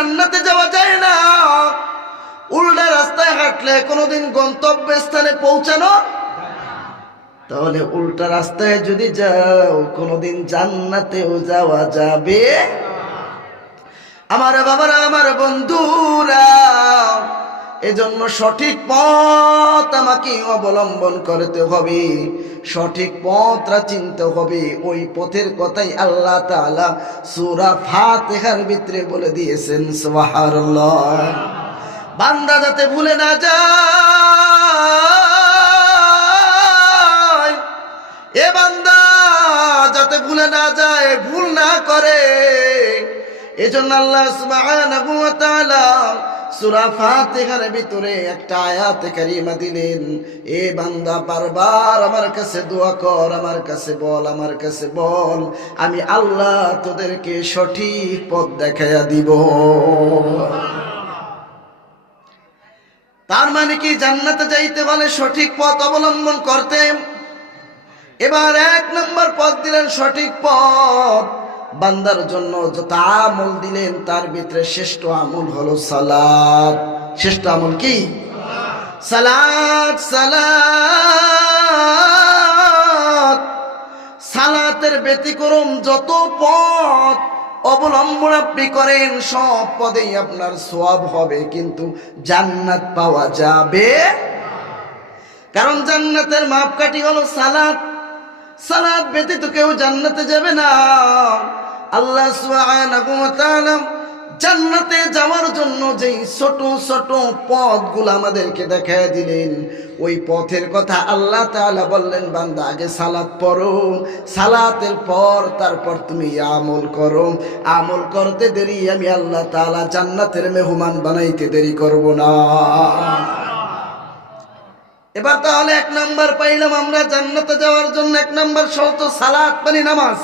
জান্নাতে যাওয়া যায় না। উল্টা রাস্তায় হাঁটলে কোনোদিন গন্তব্য স্থানে পৌঁছানো তাহলে উল্টা রাস্তায় যদি যাও, কোনোদিন জান্নাতেও যাওয়া যাবে আমার বাবারা, আমার বন্ধুরা এজন্য সঠিক পথ আমাকে অবলম্বন করতে হবে। সঠিক পথটা চিনতে হবে। ওই পথের কথাই আল্লাহ তাআলা সূরা ফাতিহার ভিতরে বলে দিয়েছেন, সুবহানাল্লাহ। বান্দা যাতে ভুলে না যায়, এ বান্দা যাতে ভুলে না যায়, ভুল না করে এজন্য আল্লাহ সুবহানাহু ওয়া তাআলা সূরা ফাতিহার ভিতরে একটা আয়াত কারিমা দিলেন, এ বান্দা, বারবার আমার কাছে দোয়া কর, আমার কাছে বল, আমার কাছে বল, আমি আল্লাহ তোদেরকে সঠিক পথ দেখাইয়া দিব। তার মানে কি জান্নাতে যাইতে বলে সঠিক পথ অবলম্বন করতে? এবার এক নম্বর পথ দিলেন সঠিক পথ। বান্দার জন্য যত আমল দিলেন, তার ভিতরে শ্রেষ্ঠ আমল হলো সালাদ। শ্রেষ্ঠ আমল কি? সালাদ সালাদ। সালাতের ব্যতিক্রম যত পথ অবলম্বন আপনি করেন, সব পদেই আপনার সব হবে, কিন্তু জান্নাত পাওয়া যাবে কারণ জান্নাতের মাপকাঠি হলো সালাদ। সালাদ ব্যতীত কেউ জান্নাতে যাবে না। আল্লাহ জান্নাতে যাওয়ার জন্য যেই ছোট ছোট পথগুলো আমাদেরকে দেখায় দিলেন, ওই পথের কথা আল্লাহ তাআলা বললেন, বান্দা, আগে সালাত পড়ো। সালাতের পর তারপর তুমি আমল করো। আমল করতে দেরি, আমি আল্লাহ তাআলা জান্নাতের মেহমান বানাইতে দেরি করব না। এবার তাহলে এক নাম্বার পাইলাম আমরা জান্নাতে যাওয়ার জন্য, এক নাম্বার সালাত মানে নামাজ।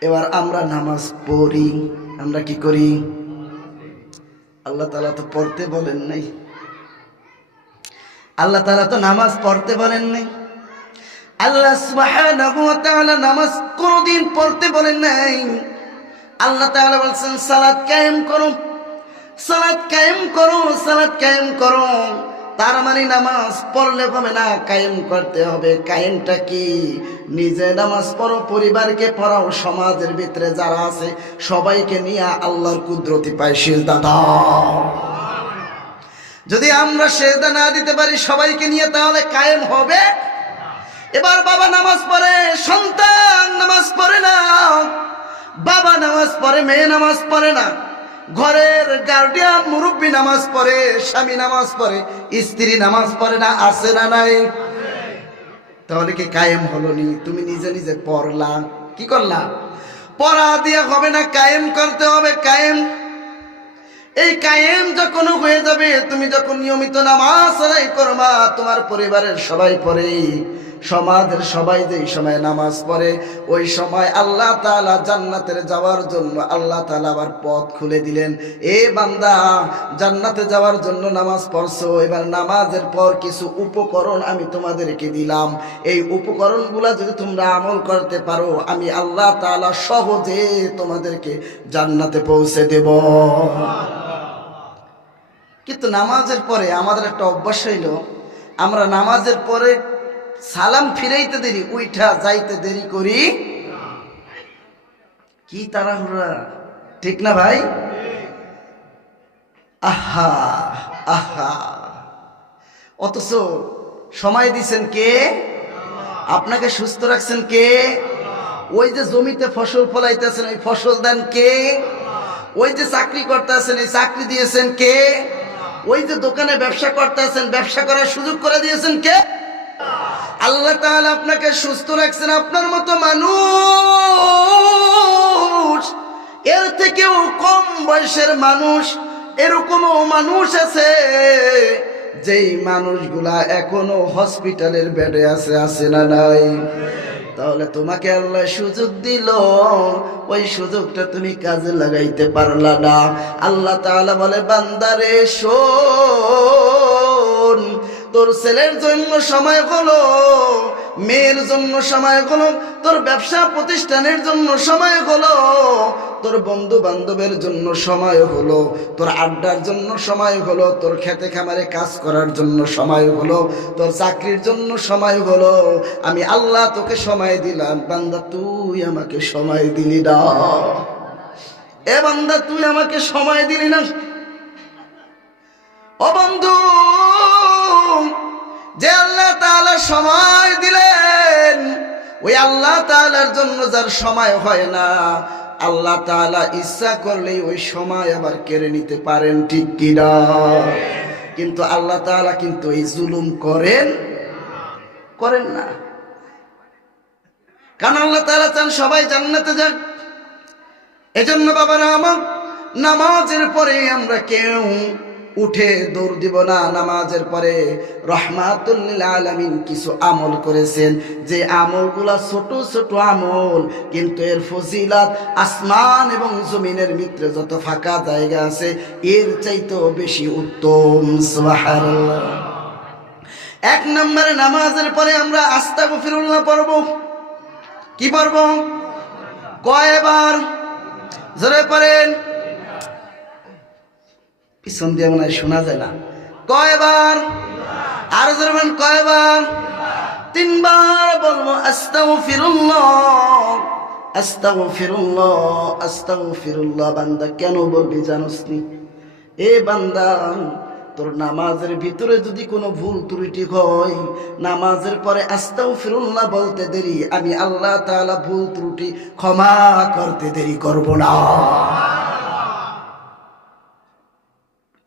এবার আমরা নামাজ পড়ি। আমরা কি করি? আল্লাহ তালা তো পড়তে বলেন নাই। আল্লাহ তালা তো নামাজ পড়তে বলেন নাই। আল্লাহ নামাজ কোনোদিন পড়তে বলেন নাই। আল্লাহ তাআলা বলছেন সালাদ কায়েম করো। সালাদ কায়েম করো সালাদ কায়েম করো। তার মানে নামাজ পড়লে হবে না, কায়েম করতে হবে। কায়েমটা কি? নিজে নামাজ পড়ো, পরিবারকে পড়াও, সমাজের ভিতরে যারা আছে, সবাইকে নিয়ে আল্লাহর কুদরতি পায় দাও যদি আমরা সেজদা না দিতে পারি সবাইকে নিয়ে, তাহলে কায়েম হবে? এবার বাবা নামাজ পড়ে, সন্তান নামাজ পড়ে না, বাবা নামাজ পড়ে, মেয়ে নামাজ পড়ে না। ঘরের গার্ডিয়ান মুরব্বী নামাজ পড়ে, স্বামী নামাজ পড়ে, স্ত্রী নামাজ পড়ে না, আছে না নাই? তাহলে কি কায়েম হলো নি? তুমি নিজে নিজে পড়লা। কি করলা? পড়া দিয়ে হবে না, কায়েম করতে হবে, কায়েম। এই কায়েম যখন হয়ে যাবে, তুমি যখন নিয়মিত নামাজ আদায় করবা, তোমার পরিবারের সবাই পড়ে। সমাজের সবাই যেই সময় নামাজ পড়ে, ওই সময় আল্লাহ তাআলা জান্নাতের যাওয়ার জন্য আল্লাহ তালা আবার পথ খুলে দিলেন। এ বান্দা, জান্নাতে যাওয়ার জন্য নামাজ পড়ছো, এবার নামাজের পর কিছু উপকরণ আমি তোমাদেরকে দিলাম। এই উপকরণগুলা যদি তোমরা আমল করতে পারো, আমি আল্লাহ তাআলা সহজে তোমাদেরকে জান্নাতে পৌঁছে দেব। কিন্তু নামাজের পরে আমাদের একটা অভ্যাস হইল, আমরা নামাজের পরে সালাম ফিরাইতে দেরি, উইঠা যাইতে দেরি করি। কি তাড়াহুড়া, ঠিক না ভাই? আহা আহা। অথচ সময় দিছেন কে? আপনাকে সুস্থ রাখছেন কে? ওই যে জমিতে ফসল ফলাইতেছেন, ওই ফসল দেন কে? ওই যে চাকরি করতে আছেন এই চাকরি দিয়েছেন কে? ওই যে দোকানে ব্যবসা করতে আছেন ব্যবসা করার সুযোগ করে দিয়েছেন কে? আল্লাহ তাআলা আপনাকে সুস্থ রাখছেন, আপনার মতো মানুষ। এর থেকেও কম বয়সের মানুষ, এরকমও মানুষ আছে, যেই মানুষগুলা এখনও হসপিটালের বেডে আছে আছে না নাই? তাহলে তোমাকে আল্লাহ সুযোগ দিল। ওই সুযোগটা তুমি কাজে লাগাইতে পারলা না। আল্লাহ তাআলা বলে, বান্দারে, শোন। তোর ছেলের জন্য সময় হলো, মেয়ের জন্য সময় হলো, তোর ব্যবসা প্রতিষ্ঠানের জন্য সময় হলো, তোর বন্ধু বান্ধবের জন্য সময় হলো, তোর আড্ডার জন্য সময় হলো, তোর খেতে খামারে কাজ করার জন্য সময় হলো, তোর চাকরির জন্য সময় হলো। আমি আল্লাহ তোকে সময় দিলাম, বান্দা তুই আমাকে সময় দিলি না। এ বান্দা তুই আমাকে সময় দিলি না। ও বন্ধু! যে আল্লাহ তাআলা সময় দিলেন, ওই আল্লাহ তাআলার জন্য যার সময় হয় না, আল্লাহ তাআলা ইচ্ছা করলেই ওই সময় আবার কেড়ে নিতে পারেন, ঠিক কিনা? কিন্তু আল্লাহ তাআলা কিন্তু এই জুলুম করেন করেন না। কারণ আল্লাহ তাআলা চান সবাই জান্নাতে যাক। এজন্য বাবারা আমার, নামাজের পরে আমরা কেউ উঠে দৌড় দিব না, নামাজের পরে রহমাতুল্লিল আলামিন কিছু আমল করেছেন। যে আমলগুলা ছোট ছোট আমল, কিন্তু এর ফজিলাত আসমান এবং জমিনের মিত্রে যত ফাঁকা জায়গা আছে, এর চাইতেও বেশি উত্তম এক নম্বরে নামাজের পরে আমরা আস্তাগফিরুল্লাহ পড়ব। কি পড়ব? কয়বার? জোরে পড়েন। পিছন দিয়ে মনে হয় শোনা যায় না। কয়বার? আর জোরে বলেন, কয়বার? তিনবার বলব আস্তাও ফিরুল্লাহ আস্তাও ফিরুল্লাহ আস্তাও ফিরুল্লাহ বান্দা কেন বলবি জানোস নি? এ বান্দা, তোর নামাজের ভিতরে যদি কোনো ভুল ত্রুটি হয়, নামাজের পরে আস্তাও ফিরুল্লাহ বলতে দেরি। আমি আল্লাহ তাআলা ভুল ত্রুটি ক্ষমা করতে দেরি করব না।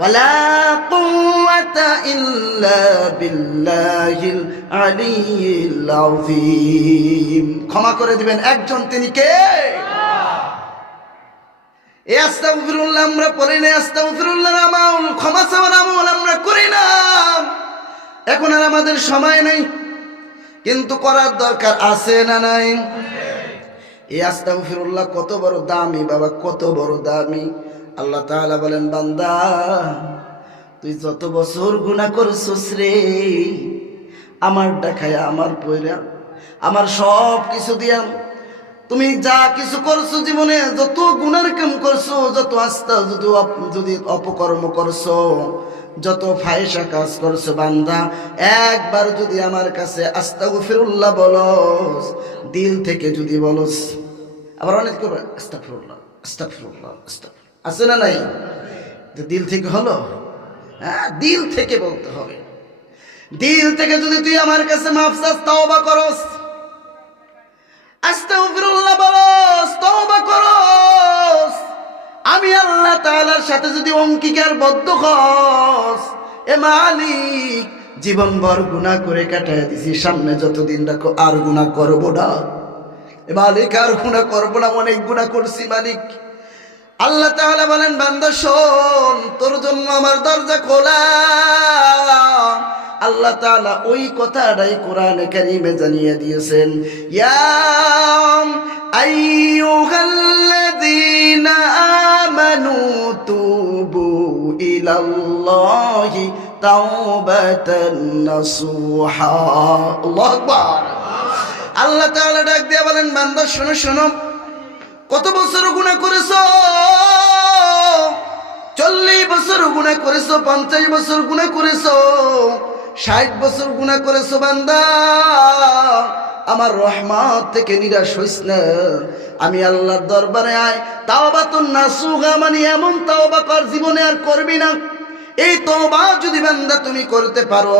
ولا قوة إلا بالله العلي العظيم ক্ষমা করে দিবেন একজন তিনি কে এই আস্তাগফিরুল্লাহ আমরা পড়ি না আস্তাগফিরুল্লাহ আমল ক্ষমা চাওয়ার আমল আমরা করি না এখন আর আমাদের সময় নেই কিন্তু করার দরকার আছে না নাই এই আস্তাগফিরুল্লাহ কত বড় দামি বাবা কত বড় দামি আল্লাহ তাআলা বলেন, বান্দা, তুই যত বছর গুনাহ করছস রে, আমার দেখায় আমার পয়রা, আমার সব কিছু দিয়াম তুমি যা কিছু করছ জীবনে, যত গুণের কাম করছ, যত আস্থা যদি যদি অপকর্ম করছ, যত ফায়সা কাজ করছ, বান্দা, একবার যদি আমার কাছে আস্তা ফিরুল্লাহ বলস, দিল থেকে যদি বলস, আবার অনেক করবে আস্তা ফিরুল্লাহ আস্তা ফিরুল্লাহ আস্তা আছে না নাই? দিল থেকে হলো? হ্যাঁ দিল থেকে বলতে হবে। দিল থেকে যদি তুই আমার কাছে মাফসাস তাওবা করস। আস্তাগফিরুল্লাহ বলস, তওবা করস। আমি আল্লাহ তাআলার সাথে যদি অঙ্গীকার বদ্ধ হস, এ মালিক, জীবন ভর গুনাহ করে কাটায় দিছি, সামনে যতদিন রাখো আর গুনাহ করব না। এ মালিক, আর গুনাহ করব না, অনেক গুনাহ করছি মালিক। আল্লাহ তাআলা বলেন, বান্দা, শোন, তোর জন্য আমার দরজা খোলা। আল্লাহ তাআলা ওই কথাটাই কোরআনে কারীমে জানিয়ে দিয়েছেন, ইয়া নাসুহা। আল্লাহু তাআলা ডাক দিয়ে বলেন, বান্দা, শোনো শোনো। কত বছর গুণা করেছ? চল্লিশ বছর গুণা করেছ, পঞ্চাশ বছর গুণা করেছ, ষাট বছর গুণা করেছ বান্দা। আমার রহমত থেকে নিরাশ হইস না। আমি আল্লাহর দরবারে আয়। তাওবা তো নাসুগা মানে এমন তাওবা কর, জীবনে আর করবি না। এই তওবা যদি বান্দা তুমি করতে পারো,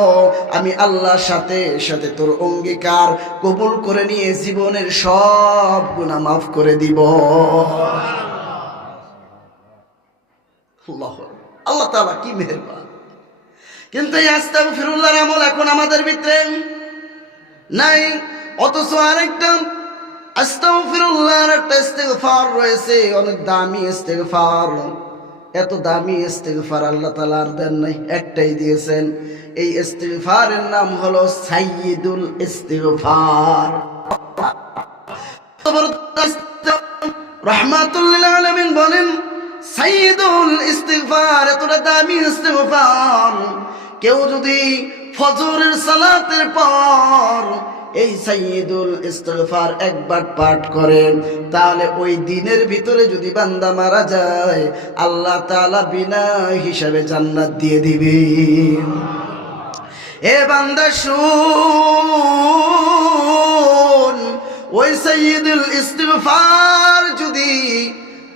আমি আল্লাহর সাথে সাথে তোর অঙ্গীকার কবুল করে নিয়ে জীবনের সব গুনাহ মাফ করে দিব। আল্লাহ তাআলা কি মেহেরবান। কিন্তু এই আস্তা আস্তাগফিরুল্লাহর আমল এখন আমাদের ভিতরে নাই, অথচ আরেকটা আস্তাগফিরুল্লাহর একটা ইস্তেগফার রয়েছে, অনেক দামি ইস্তেগফার। এত দামি ইস্তেগফার আল্লাহ তালা আর দেন নাই, একটাই দিয়েছেন। এই ইস্তেগফারের নাম হলো সাইয়্যিদুল ইস্তেগফার। রহমাতুল্লিল আলামিন বলেন, সাইয়্যিদুল ইস্তিগফার, এতটা দামি ইস্তিগফার। কেউ যদি ফজরের সালাতের পর এই সাইয়্যিদুল ইস্তিগফার একবার পাঠ করেন, তাহলে ওই দিনের ভিতরে যদি বান্দা মারা যায়, আল্লাহ তাআলা বিনা হিসাবে জান্নাত দিয়ে দিবে এ বান্দা শুন, ওই সৈয়দুল ইস্তিগফার যদি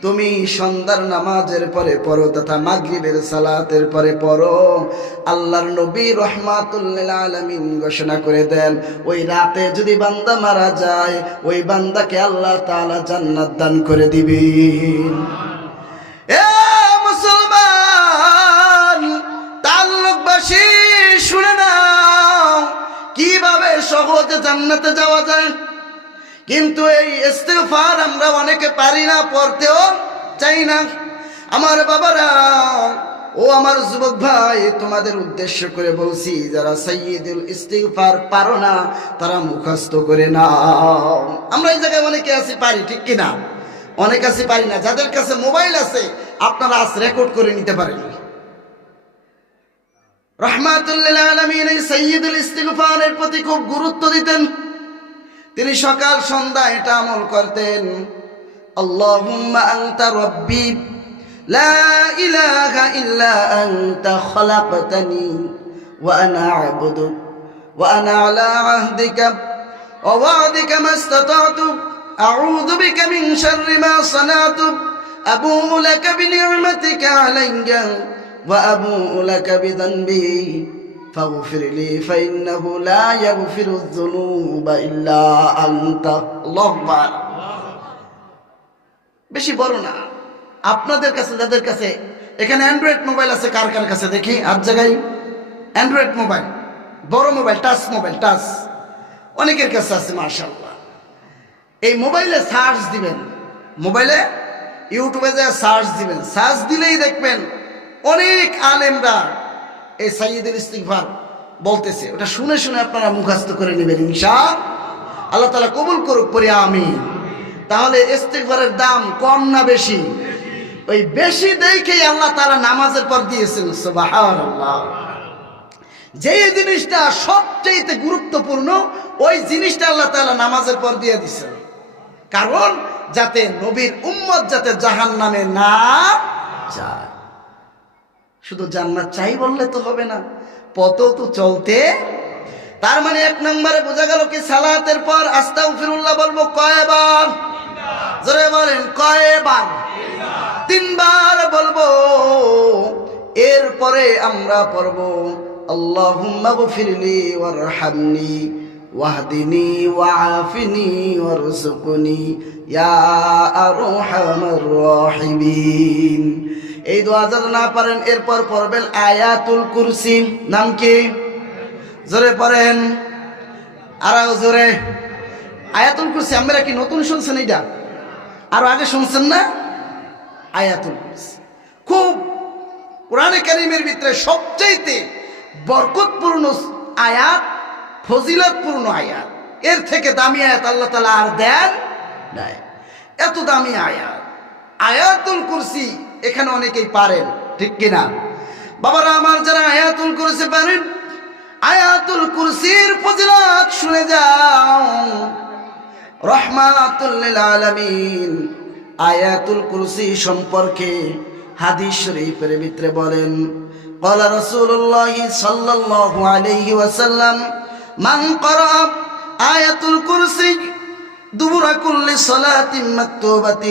তুমি সন্ধ্যার নামাজের পরে পড়ো তথা মাগরিবের সালাতের পরে পড়ো। আল্লাহর নবী রহমাতুল্লিল আলামিন ঘোষণা করে দেন, ওই রাতে যদি বান্দা মারা যায়, ওই বান্দাকে আল্লাহ তাআলা জান্নাত দান করে দিবি এ মুসলমান তাল্লুকবাসী শুনে নাও, কীভাবে সহজে জান্নাতে যাওয়া যায়? কিন্তু এই ইস্তেগফার আমরা অনেকে পারি না, পড়তেও চাই না। আমার বাবারা, ও আমার যুবক ভাই, তোমাদের উদ্দেশ্য করে বলছি, যারা সাইয়্যিদুল ইস্তিগফার পারো না, তারা মুখস্থ করে না আমরা এই জায়গায় অনেকে আছি, পারি, ঠিক কি না? অনেক আছি, পারি না। যাদের কাছে মোবাইল আছে, আপনারা আজ রেকর্ড করে নিতে পারেন। রহমাতুল্লিল আলমিন এই সৈয়দুল ইস্তিগফারের প্রতি খুব গুরুত্ব দিতেন। তিনি সকাল সন্ধ্যা এটা আমল করতেন। আল্লাহুম্মা আনতা রব্বি, লা ইলাহা ইল্লা আনতা খলাকতানি, ওয়া আনা আ'বুদুক, ওয়া আনা আলা আহদিকা, ওয়া ওয়া'দিকা মাস্তাতা'তু, আউযু বিকা মিন শাররি মা সানাতু আবু'ু লাকা বিনি'মাতিকা আলাইয়া, ওয়া আবু'ু লাকা বিযানবি। فاغفر لي فإنه لا يغفر الذنوب إلا أنت الله أكبر বেশি বড় না আপনাদের কাছে যাদের কাছে এখানে অ্যান্ড্রয়েড মোবাইল আছে কার কার কাছে দেখি আর জায়গায় অ্যান্ড্রয়েড মোবাইল বড় মোবাইল টাচ মোবাইল টাচ অনেকের কাছে আছে মার্শাল্লাহ এই মোবাইলে সার্চ দিবেন মোবাইলে ইউটিউবে যে সার্চ দিবেন সার্চ দিলেই দেখবেন অনেক আলেমরা এই সাইয়দুল ইস্তিগফার বলতেছে। ওটা শুনে শুনে আপনারা মুখস্থ করে নেবেন ইনশা আল্লাহ তালা কবুল করুক পরে আমি তাহলে ইস্তিগফারের দাম কম না বেশি? ওই বেশি দেখেই আল্লাহ তালা নামাজের পর দিয়েছেন যে জিনিসটা সবচেয়ে গুরুত্বপূর্ণ, ওই জিনিসটা আল্লাহ তালা নামাজের পর দিয়ে দিচ্ছেন কারণ যাতে নবীর উম্মত যাতে জাহান নামে না যায়। শুধু জান্নাত চাই বললে তো হবে না পত তো চলতে। তার মানে এক নম্বরে বোঝা গেল কি সালাতের পর আস্তাউ ফিরুল্লাহ বলব কয়বার? জোরে বলেন, কয়বার? তিনবার বলব, এরপরে আমরা পড়ব, আল্লাহুম্মা গফিরলি ওয়ারহামনি, ওয়াহদিনি ওয়াআফিনি ওয়ারযুকনি, ইয়া আরহামার রাহিমিন। এই দোয়া যদি না পারেন, এরপর পড়বেন আয়াতুল কুরসি। নাম কি? জোরে পড়েন। আর জোরে। আয়াতুল কুরসি আমরা কি নতুন শুনছেন এইটা? আরও আগে শুনছেন না? আয়াতুল কুরসি। খুব কোরআনে কারিমের ভিতরে সবচাইতে বরকতপূর্ণ আয়াত, ফজিলতপূর্ণ আয়াত। এর থেকে দামি আয়াত আল্লাহ তালা আর দেন নাই। এত দামি আয়াত। আয়াতুল কুরসি এখানে অনেকেই পারেন ঠিক কিনা বাবারা আমার যারা আয়াতুল কুরসি পারেন আয়াতুল কুরসির ফজিলত শুনে যাও রহমাতুল্লিল আলামিন আয়াতুল কুরসি সম্পর্কে হাদিস শরীফের ভিতরে বলেন قال رسول الله صلى الله عليه وسلم من قرأ آية الكرسي دبر كل صلاة مكتوبة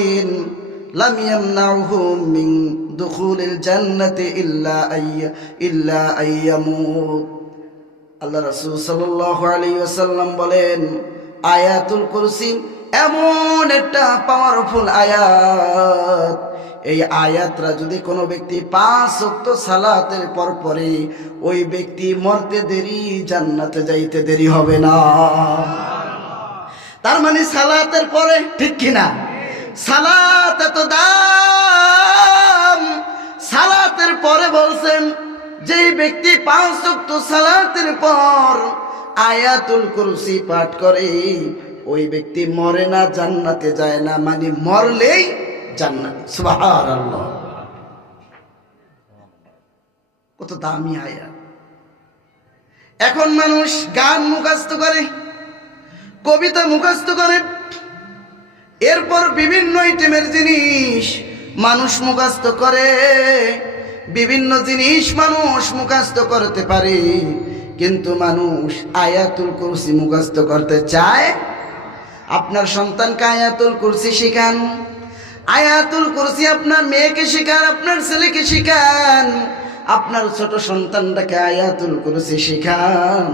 لم يمنعه من دخول الجنة إلا أي إلا أن يموت আল্লাহ রসুল সাল্লাহ আলী আসাল্লাম বলেন আয়াতুল কুরসি এমন একটা পাওয়ারফুল আয়াত এই আয়াতরা যদি কোনো ব্যক্তি পাঁচ অক্ত সালাতের পর পরে ওই ব্যক্তি মরতে দেরি জান্নাতে যাইতে দেরি হবে না তার মানে সালাতের পরে ঠিক কিনা সালাত এত দাম। সালাতের পরে বলছেন, যেই ব্যক্তি পাঁচ ওয়াক্ত সালাতের পর আয়াতুল কুরসি পাঠ করে, ওই ব্যক্তি মরে না, জান্নাতে যায় না মানে মরলেই জান্নাত। সুবহানাল্লাহ। কত দামি আয়াত। এখন মানুষ গান মুখস্থ করে, কবিতা মুখস্থ করে এরপর বিভিন্ন আইটেমের জিনিস মানুষ মুখস্থ করে, বিভিন্ন জিনিস মানুষ মুখস্থ করতে পারে, কিন্তু মানুষ আয়াতুল কুরসি মুখস্থ করতে চায়। আপনার সন্তানকে আয়াতুল কুরসি শিখান। আয়াতুল কুরসি আপনার মেয়েকে শিখান, আপনার ছেলেকে শিখান। আপনার ছোট সন্তানটাকে আয়াতুল কুরসি শিখান।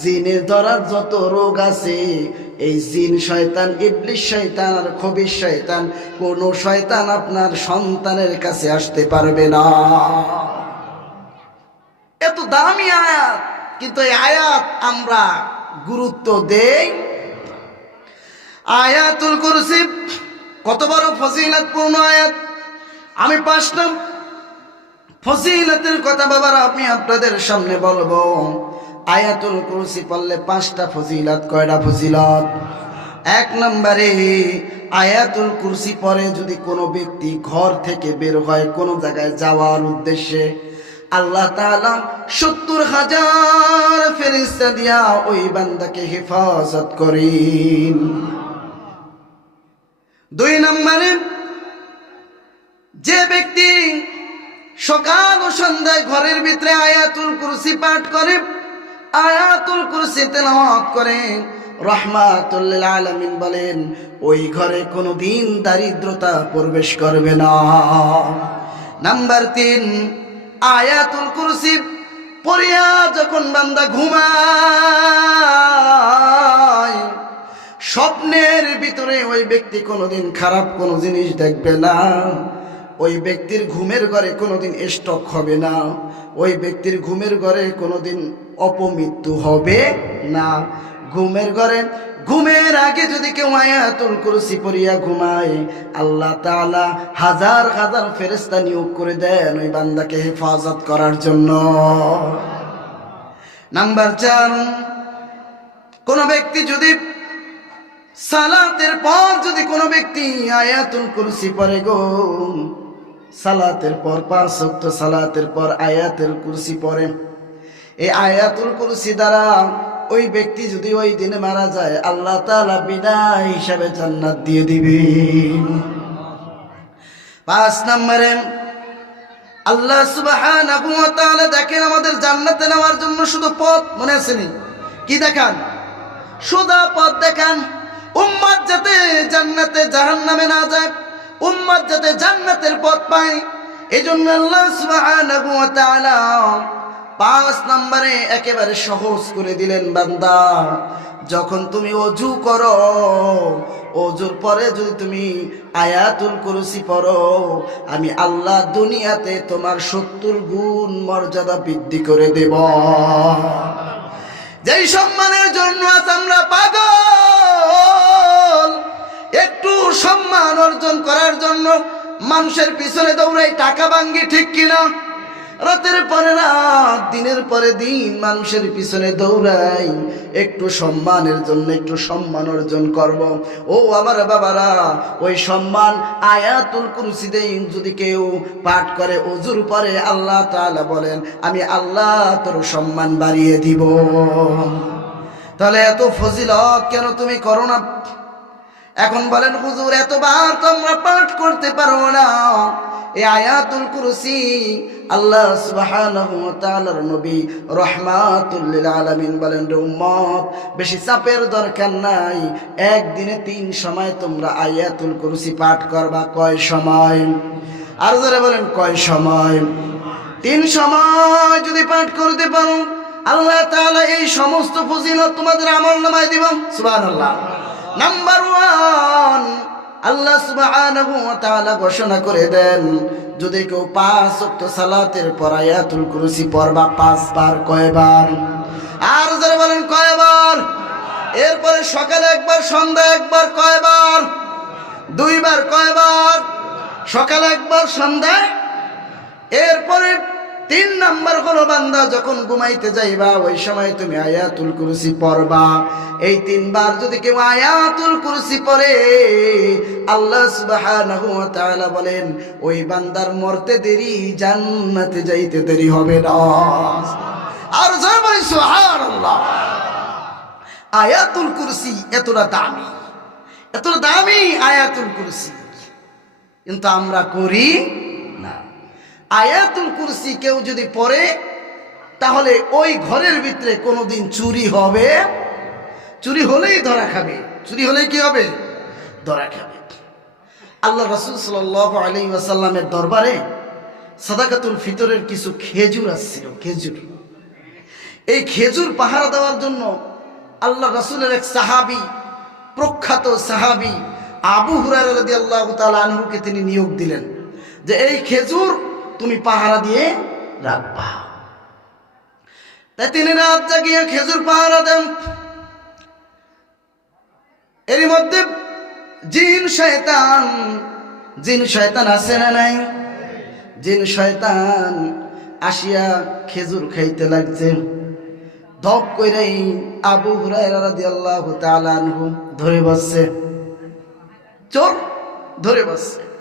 জিনে ধরার যত রোগ আছে, এই জিন শয়তান ইবলিশ শয়তান আর খবির শয়তান, কোন শয়তান আপনার সন্তানের কাছে আসতে পারবে না। এত দামি আয়াত, কিন্তু এই আয়াত আমরা গুরুত্ব দেই। আয়াতুল কুরসি, কত বড় ফজিলতপূর্ণ আয়াত। আমি পাঁচটা ফজিলতের কথা বাবার, আমি আপনাদের সামনে বলব। আয়াতুল কুরসি পড়লে পাঁচটা ফজিলত, কয়টা ফজিলত? এক নম্বরে, আয়াতুল কুরসি পরে যদি কোনো ব্যক্তি ঘর থেকে বের হয় কোনো জায়গায় যাওয়ার উদ্দেশ্যে, আল্লাহ তাআলা সত্তর হাজার ফেরিস্তা দিয়া ওই বান্দাকে হেফাজত করেন। দুই নম্বরে, যে ব্যক্তি সকাল ও সন্ধ্যায় ঘরের ভিতরে আয়াতুল কুরসি পাঠ করে আয়াতুল কুরসি তেলাওয়াত করে রহমাতুল্লিল আলামিন বলেন, ওই ঘরে কোনো দিন দারিদ্রতা প্রবেশ করবে না। নাম্বার তিন, আয়াতুল কুরসি পড়িয়া যখন বান্দা ঘুমায়, স্বপ্নের ভিতরে ওই ব্যক্তি কোনোদিন খারাপ কোনো জিনিস দেখবে না। ওই ব্যক্তির ঘুমের ঘরে কোনোদিন স্টক হবে না। ওই ব্যক্তির ঘুমের ঘরে কোনোদিন অপমৃত্যু হবে না। ঘুমের ঘরে, ঘুমের আগে যদি কেউ আয়াতুল কুরসি পড়িয়া ঘুমায়, আল্লাহ তাআলা হাজার হাজার ফেরেস্তা নিয়োগ করে দেন ওই বান্দাকে হেফাজত করার জন্য। নাম্বার চার, কোন ব্যক্তি যদি সালাতের পর যদি কোনো ব্যক্তি আয়াতুল কুরসি পরে গো, সালাতের পর পাঁচ সালাতের পর আয়াতুল কুরসি পড়ে। এই আয়াতুল কুরসি দ্বারা ওই ব্যক্তি যদি ওই দিনে মারা যায়, আল্লাহ তাআলা বিদায় হিসাবে জান্নাত দিয়ে দিবেন পাঁচ নম্বরে, আল্লাহ তাআলা দেখেন আমাদের জান্নাতে নেওয়ার জন্য শুধু পথ মনে আসেনি কি দেখান? সুদা পথ দেখান। উম্মাদ যাতে জান্নাতে জাহান্নামে না যায় উম্মাদ যাতে জান্নাতের পথ পায় এই জন্য আল্লাহ তাআলা পাঁচ নম্বরে একেবারে সহজ করে দিলেন বান্দা। যখন তুমি অজু করো, অজুর পরে যদি তুমি আয়াতুল কুরসি পড়ো, আমি আল্লাহ দুনিয়াতে তোমার সত্তর গুণ মর্যাদা বৃদ্ধি করে দেব। যেই সম্মানের জন্য আজ আমরা পাগল, একটু সম্মান অর্জন করার জন্য মানুষের পিছনে দৌড়াই টাকা ভাঙ্গি ঠিক কিনা? রাতের পরে রাত, দিনের পরে দিন, মানুষের পিছনে দৌড়াই, একটু সম্মানের জন্য, একটু সম্মান অর্জন করব। ও আমার বাবারা, ওই সম্মান আয়াতুল কুরসিতে যদি কেউ পাঠ করে অজুর পরে আল্লাহ তাআলা বলেন, আমি আল্লাহ তোর সম্মান বাড়িয়ে দিব। তাহলে এত ফজিলত কেন তুমি করো না? এখন বলেন, হুজুর, এতবার তোমরা পাঠ করতে পারো না। এই আয়াতুল কুরসি আল্লাহ সুবহানাহু ওয়া তাআলার নবী রাহমাতুল লিল আলামিন বলেন, রে উম্মত, বেশি চাপের দরকার নাই। একদিনে তিন সময় তোমরা আয়াতুল কুরসি পাঠ করবা। কয় সময়? আর যারা বলেন, কয় সময়? তিন সময় যদি পাঠ করতে পারো, আল্লাহ তাআলা এই সমস্ত ফজিলত তোমাদের আমল নামায় দিব সুবহানাল্লাহ। নাম্বার ওয়ান আল্লাহ সুবহানাহু ওয়া তাআলা ঘোষণা করে দেন, যদি কেউ পাঁচ ওয়াক্ত সালাতের পর আয়াতুল কুরসি পড়বা পাঁচবার, কয়বার? আর যারা বলেন কয়বার? এরপরে সকালে একবার সন্ধ্যা একবার, কয়বার? দুইবার, কয়বার? সকালে একবার, সন্ধ্যায়? এরপরে তিন নাম্বার হলো বান্দা যখন ঘুমাইতে যাইবা, ওই সময় তুমি আয়াতুল কুরসি পড়বা। এই তিনবার যদি কেউ আয়াতুল কুরসি পড়ে, আল্লাহ সুবহানাহু ওয়া তাআলা বলেন, ওই বান্দার মরতে দেরি, জান্নাতে যাইতে দেরি হবে না। আর জয় বলি সুবহানাল্লাহ। আয়াতুল কুরসি এতটা দামি এতটা দামি আয়াতুল কুরসি। কিন্তু আমরা করি আয়াতুল কুরসি কেউ যদি পড়ে, তাহলে ওই ঘরের ভিতরে কোনোদিন চুরি হবে। চুরি হলেই ধরা খাবে। চুরি হলেই কি হবে? ধরা খাবে। আল্লাহ রসুল সাল আলী ওয়াসাল্লামের দরবারে সাদাকাতুল ফিতরের কিছু খেজুর আসছিল, খেজুর। এই খেজুর পাহারা দেওয়ার জন্য আল্লাহ রসুলের এক সাহাবি, প্রখ্যাত সাহাবি আবু হুরার আল্লাহ আনহুকে তিনি নিয়োগ দিলেন যে এই খেজুর তুমি পাহারা দিয়ে রাখবা। তাই তিনি রাত জাগিয়ে খেজুর পাহারা দেন। এরই মধ্যে জিন শয়তান জিন শয়তান আছে না নাই? জিন শয়তান আসিয়া খেজুর খাইতে লাগছে। ধপ কইরাই আবু হুরায়রা রাদিয়াল্লাহু তাআলা আনহু ধরে বসছে। চোর ধরে বসছে।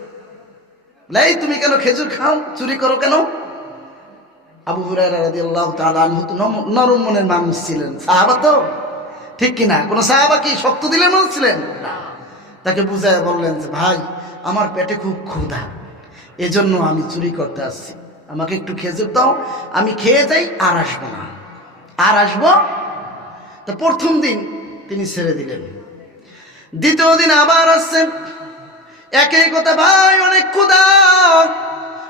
লাই তুমি কেন খেজুর খাও? চুরি করো কেন? আবু নরম মনের মানুষ ছিলেন, সাহাবা তো? ঠিক কি না কোন সাহাবা কি শক্ত দিলেন মানুষ ছিলেন? তাকে বুঝায় বললেন যে, ভাই, আমার পেটে খুব ক্ষুধা, এজন্য আমি চুরি করতে আসছি। আমাকে একটু খেজুর দাও, আমি খেয়ে যাই, আর আসব না। আর আসব? তো প্রথম দিন তিনি ছেড়ে দিলেন। দ্বিতীয় দিন আবার আসছেন। একই কথা, ভাই, অনেক ক্ষুধা।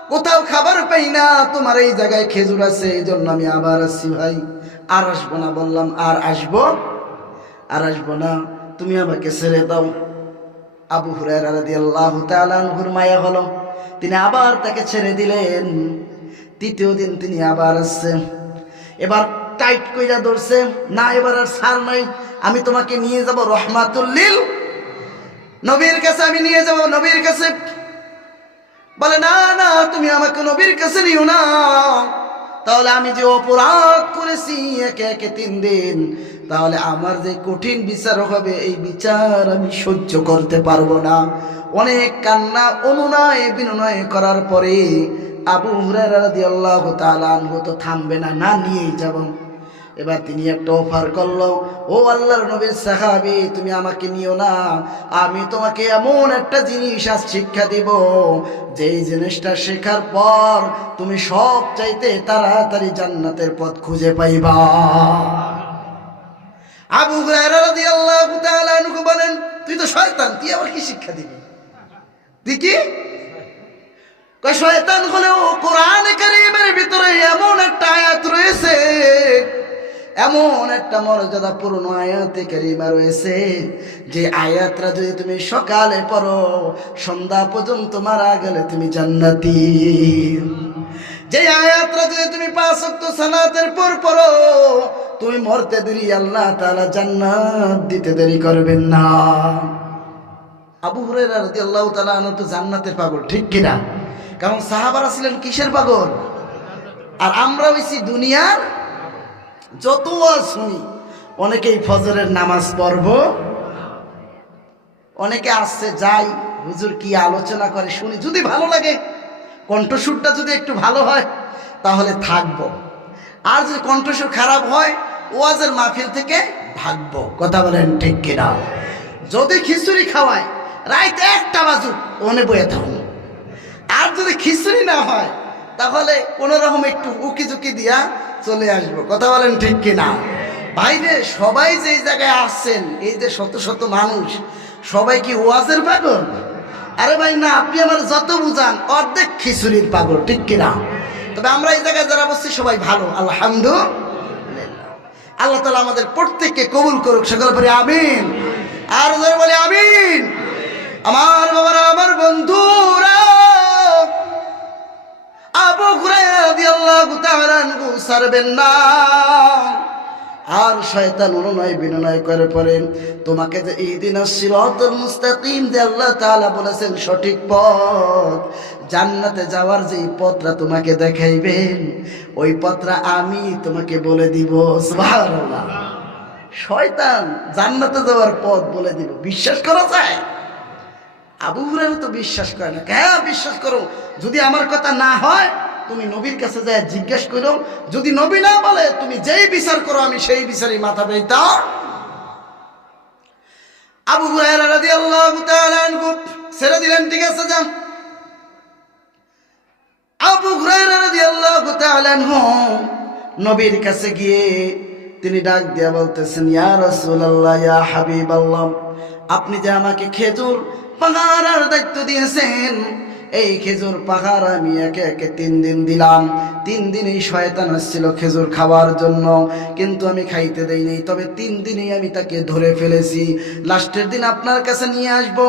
কোথাও খাবার পাই না। তোমার এই জায়গায় খেজুর আছে এই জন্য আমি আবার আসছি, ভাই। আর আসব না, বললাম। আর আসব? আর আসব না। তুমি আমাকে ছেড়ে দাও। আবু আনহুর মায়া হলো। তিনি আবার তাকে ছেড়ে দিলেন। তৃতীয় দিন তিনি আবার আসছেন। এবার টাইট কইরা ধরছে, না, এবার আর সার নাই। আমি তোমাকে নিয়ে যাব রহমাতুল্লিল নবীর কাছে আমি নিয়ে যাব, নবীর কাছে। বলে, না না, তুমি আমাকে নবীর কাছে নিও না। তাহলে আমি যে অপরাধ করেছি একে একে তিন দিন, তাহলে আমার যে কঠিন বিচার হবে, এই বিচার আমি সহ্য করতে পারব না। অনেক কান্না, অনুনয়, বিনয় করার পরে আবু হুরায়রা রাদিয়াল্লাহু তাআলা আনহু তো থামবে না না নিয়েই যাব। এবার তিনি একটা অফার করল। ও আল্লাহর নবীর সাহাবি, তুমি আমাকে নিও না। আমি তোমাকে এমন একটা জিনিস আজ শিক্ষা দিব, যেই জিনিসটা শেখার পর তুমি সব চাইতে তাড়াতাড়ি জান্নাতের পথ খুঁজে পাইবা। আবু আনহু বলেন, তুই তো শয়তান, তুই আবার কি শিক্ষা দিবি? তুই কি? শয়তান হলেও কোরআন কারীমের ভিতরে এমন একটা আয়াত রয়েছে এমন একটা মর্যাদা পূর্ণ আয়াতে কারিমা রয়েছে, যে আয়াতরা যদি তুমি সকালে পড়ো, সন্ধ্যা পর্যন্ত মারা গেলে তুমি জান্নাতি। যে আয়াতরা যদি তুমি পাঁচ ওয়াক্ত সালাতের পর পড়ো, তুমি মরতে দেরি, আল্লাহ তাআলা জান্নাত দিতে দেরি করবেন না। আবু হুরায়রা রাদিয়াল্লাহু তাআলা আনহু তো জান্নাতের পাগল, ঠিক কিনা? কারণ সাহাবারা ছিলেন কিসের পাগল? আর আমরা হইছি দুনিয়ার যত শুনি অনেকেই ফজরের নামাজ পড়ব। অনেকে আসছে, যাই, হুজুর কি আলোচনা করে, শুনি। যদি ভালো লাগে কণ্ঠসুরটা যদি একটু ভালো হয়, তাহলে থাকব। আর যদি কণ্ঠসুর খারাপ হয়, ওয়াজের মাহফিল থেকে ভাগবো। কথা বলেন ঠিক কিনা? যদি খিচুড়ি খাওয়ায়, রাইত একটা বাজুক ওনে বয়ে থাকুন। আর যদি খিচুড়ি না হয়, তাহলে কোনোরকম একটু উকি ঝুঁকি দিয়া চলে আসব। কথা বলেন ঠিক কিনা? বাইরে সবাই যে জায়গায় আসছেন, এই যে শত শত মানুষ, সবাই কি ওয়াজের পাগল? আরে ভাই না, আপনি আমার যত বুঝান, অর্ধেক খিচুড়ির পাগল, ঠিক কিনা? তবে আমরা এই জায়গায় যারা বসছি, সবাই ভালো, আলহামদুলিল্লাহ। আল্লাহ তালা আমাদের প্রত্যেককে কবুল করুক, সকল পরে আমিন। আর যারা বলে, আমিন। আমার বাবারা, আমার বন্ধুরা। আবু সারবেন না। আর শয়তান অনুনয় বিনয় করে পরে তোমাকে যে এই দিন সিরাতুল মুস্তাকিম যে আল্লাহ তাআলা বলেছেন সঠিক পথ, জান্নাতে যাওয়ার যে পথটা তোমাকে দেখাইবেন, ওই পথটা আমি তোমাকে বলে দিব। সুবহানাল্লাহ। শয়তান জান্নাতে যাওয়ার পথ বলে দিব। বিশ্বাস করা যায়? আবু হুরায়রা তো বিশ্বাস করে না। হ্যাঁ বিশ্বাস করো? যদি আমার কথা না হয়, তুমি নবীর কাছে যায় জিজ্ঞেস করো। যদি নবী না বলে, তুমি যেই বিচার করো, আমি সেই বিচারই মাথা পেতাম আবু হুরায়রা ছেড়ে দিলেন, ঠিক আছে, যান। আবু নবীর কাছে গিয়ে তিনি ডাক দিয়া বলতেছেন আপনি যে আমাকে খেজুর পাহাড়ার দায়িত্ব দিয়েছেন। এই খেজুর পাহাড় আমি একে একে তিন দিন দিলাম। তিন দিনেই শয়তান আসছিল খেজুর খাওয়ার জন্য। কিন্তু আমি খাইতে দেইনি তবে তিন দিনেই আমি তাকে ধরে ফেলেছি। লাস্টের দিন আপনার কাছে নিয়ে আসব।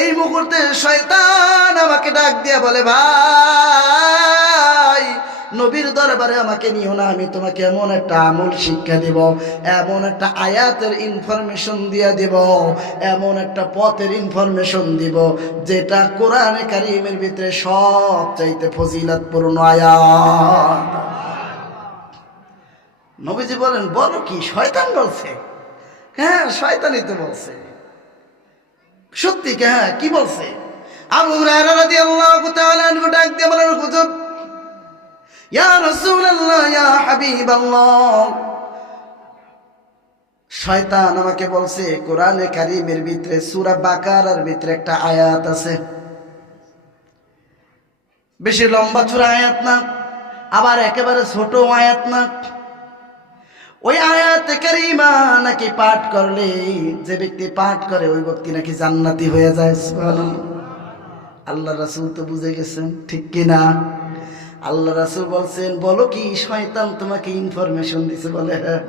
এই মুহূর্তে শয়তান আমাকে ডাক দিয়া বলে, ভাই, নবীর দরবারে আমাকে নিও না, আমি তোমাকে এমন একটা আমল শিক্ষা দিব, এমন একটা আয়াতের ইনফরমেশন দিয়ে দিব, এমন একটা পথের ইনফরমেশন দিব, যেটা কোরআনে কারিমের ভিতরে সব চাইতে ফজিলতপূর্ণ আয়াত। নবীজি বলেন, বলো কি, শয়তান বলছে? হ্যাঁ শয়তানই তো বলছে। সত্যি কে? হ্যাঁ কি বলছে? আবু হুরায়রা রাদিয়াল্লাহু তাআলা আনহু ডাক দিয়ে বলেন, হুজুর, ইয়া রাসূলুল্লাহ, ইয়া হাবিবাল্লাহ, শয়তান আমাকে বলছে, কোরআনে কারিমের ভিতরে সূরা বাকারার ভিতরে একটা আয়াত আছে। বেশি লম্বা চূড়া আয়াত না, আবার একেবারে ছোট আয়াত না। ওই আয়াত কারিমা নাকি পাঠ করলে, যে ব্যক্তি পাঠ করে ওই ব্যক্তি নাকি জান্নাতি হয়ে যায়। আল্লাহ রাসূল তো বুঝে গেছেন, ঠিক কিনা আল্লাহ রাসূল বলছেন, বলো কি শয়তান তোমাকে ইনফরমেশন দিছে বলে? হ্যাঁ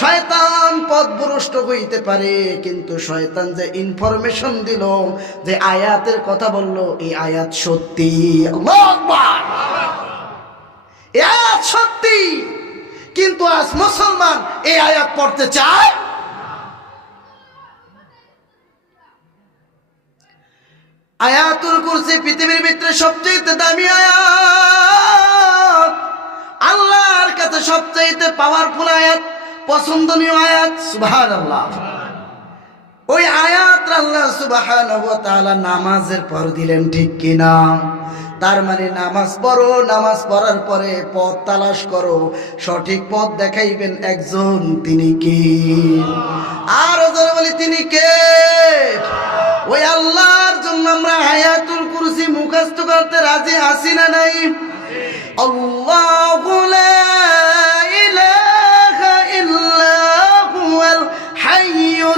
শয়তান পথভ্রষ্ট হইতে পারে, কিন্তু শয়তান যে ইনফরমেশন দিল, যে আয়াতের কথা বলল, এই আয়াত সত্যি। আয়াত সত্যি, কিন্তু আজ মুসলমান এই আয়াত পড়তে চায় আয়াতুল কুরসি পৃথিবীর ভিতরে সবচেয়ে দামি আয়াত, আল্লাহর কাছে সবচেয়ে পাওয়ারফুল আয়াত পছন্দনীয় আয়াত, সুবহানাল্লাহ। ওই আয়াত আল্লাহ সুবহানাহু ওয়া নামাজের পর দিলেন, ঠিক কিনা তার মানে নামাজ পড়ো, নামাজ পড়ার পরে পথ তালাশ করো, সঠিক পথ দেখাইবেন একজন, তিনি কি? আর ওদের বলি, তিনি কে? ওই আল্লাহর জন্য আমরা হায়াতুল কুরসি মুখস্থ করতে রাজি আছি না নাই? আল্লাহু ইলাহা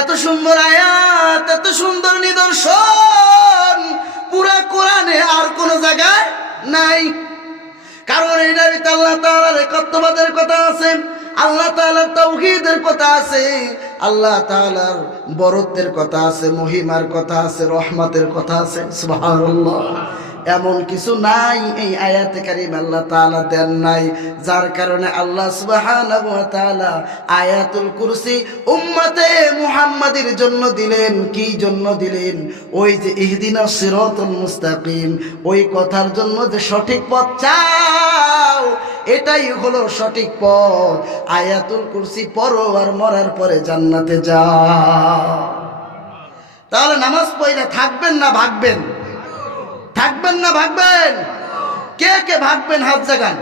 এত সুন্দর আয়াত, এত সুন্দর নিদর্শন। পুরা কোরআনে আর কোন জায়গায় নাই। কারণ এটার ভিতরে আল্লাহ তাআলার একত্ববাদের কথা আছে, আল্লাহ তাআলার তাওহীদের কথা আছে, আল্লাহ তাআলার বরত্বের কথা আছে, মহিমার কথা আছে, রহমতের কথা আছে। সুবহানাল্লাহ। এমন কিছু নাই, এই আয়াতে কারিম আল্লাহ তাআলা দেন নাই, যার কারণে আল্লাহ সুবহানাহু ওয়া আয়াতুল কুরসি উম্মতে মুহাম্মাদের জন্য দিলেন। কি জন্য দিলেন? ওই যে ইহদিনাস সিরাতুল মুস্তাকিম, ওই কথার জন্য যে সঠিক পথ চাও, এটাই হলো সঠিক পথ। আয়াতুল কুরসি পড়ো আর মরার পরে জান্নাতে যাও। তাহলে নামাজ পড়লে থাকবেন না ভাগবেন? থাকবেন না ভাগবেন? কে কে ভাগবেন হাত জাগান?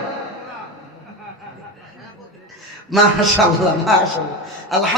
মাশাল্লাহ মাশাল্লাহ আলহামদুলিল্লাহ।